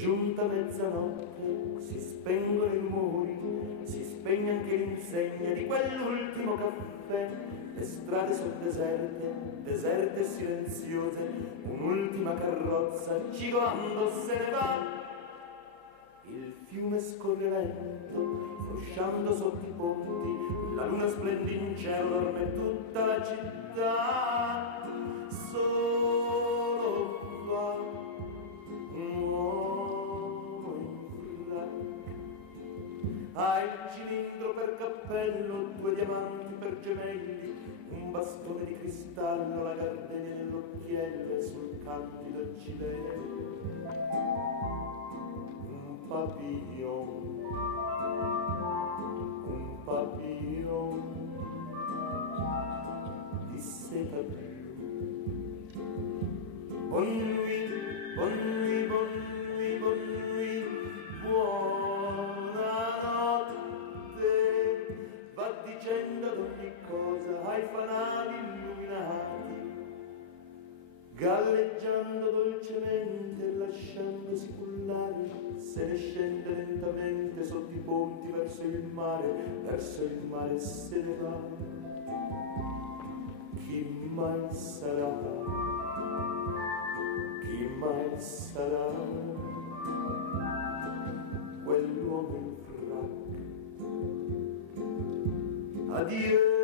giunta mezzanotte, si spengono i rumori, si spegne anche l'insegna di quell'ultimo caffè. Le strade sono deserte, deserte e silenziose, un'ultima carrozza cigolando se ne va. Il fiume scorre lento, frusciando sotto i ponti, la luna splende in cielo, dorme tutta la città. Solo va un uomo in frac, ha il cilindro per cappello, 2 diamanti per gemelli, un bastone di cristallo, la gardenia nell'occhiello e sul candido gilet un papillon di seta blu. Bon nuit, bon nuit, bon nuit, bon nuit, buonanotte, va dicendo ad ogni cosa ai fanali illuminati, galleggiando dolcemente, lasciandosi cullare, se ne scende lentamente sotto i ponti verso il mare se ne va. Chi mai sarà? Chi mai sarà quell'uomo in frac? Addio.